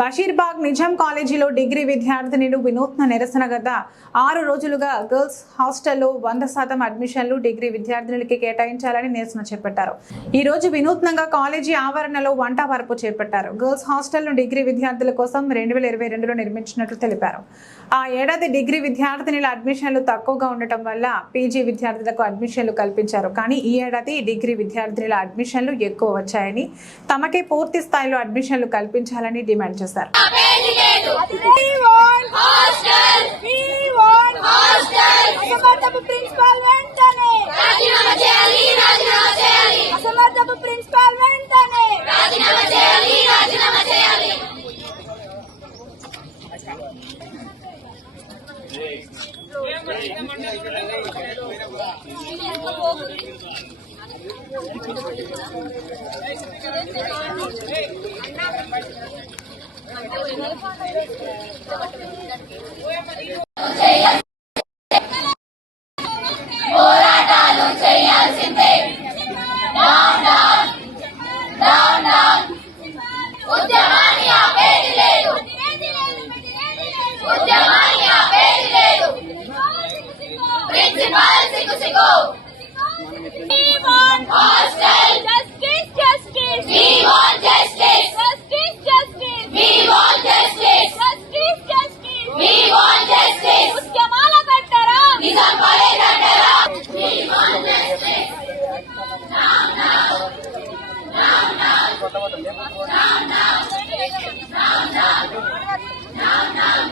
బషీర్బాగ్ నిజాం కాలేజీలో డిగ్రీ విద్యార్థినులు వినూత్న నిరసన గత 6 రోజులుగా గర్ల్స్ హాస్టల్లో 100% అడ్మిషన్లు డిగ్రీ విద్యార్థినులకి కేటాయించాలని నిరసన చేపట్టారు. ఈ రోజు వినూత్నంగా కాలేజీ ఆవరణలో వంట వరపు చేపట్టారు. గర్ల్స్ హాస్టల్ను డిగ్రీ విద్యార్థుల కోసం 2022లో నిర్మించినట్లు తెలిపారు. ఆ ఏడాది డిగ్రీ విద్యార్థినుల అడ్మిషన్లు తక్కువగా ఉండటం వల్ల పీజీ విద్యార్థులకు అడ్మిషన్లు కల్పించారు. కానీ ఈ ఏడాది డిగ్రీ విద్యార్థినుల అడ్మిషన్లు ఎక్కువ వచ్చాయని, తమకే పూర్తి స్థాయిలో అడ్మిషన్లు కల్పించాలని డిమాండ్ చేశారు. పోరాటాలు చేయాల్సిందే. డౌన్ డౌన్ డౌన్ డౌన్ ఉద్యమాన్ని ఆపేది లేదు. ఉద్యమాన్ని ఆపేది లేదు. ప్రిన్సిపల్ సిగ్గు సిగ్గు. We want hostel justice, justice. We want justice, justice, justice. We want justice, justice, justice. We want justice. ఉద్యమాల కట్టరా నిజాం కాలేజ్ అంటారా. We want justice. Now now now now now now now now now.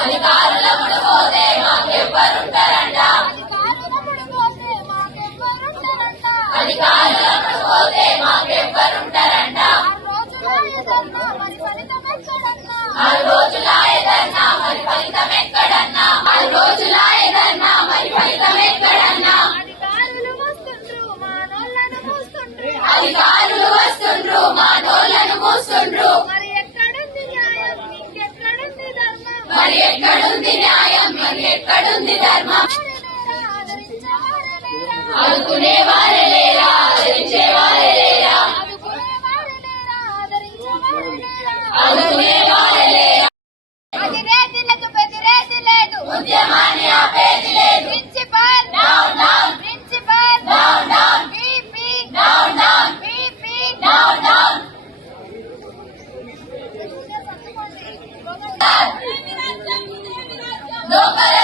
అధికారులప్పుడు పోతే మాకెవ్వరుంటారంట. అధికారులప్పుడు పోతే మాకెవ్వరుంటారంట. 6 రోజుల ఏదన్నా మరి ఫలితం ఎక్కడన్నా. 6 రోజుల ఏదన్నా మరి ఫలితం ఎక్కడన్నా. అధికారులు వస్తుండ్రు మానోళ్ళను మూస్తుండ్రు. మరి ఎక్కడుంది న్యాయం ఇంకెక్కడుంది ధర్మం. మరి ఎక్కడుంది న్యాయం మరి ఎక్కడుంది ధర్మం. ఆదుకునే వారే లేరా ఆదరించే వారే లేరా. ఆదుకునే వారే లేరా. ఉద్యమాన్ని ఆపేది లేదు. Principal down down. Principal down down. VP down down. VP down down. దొంగల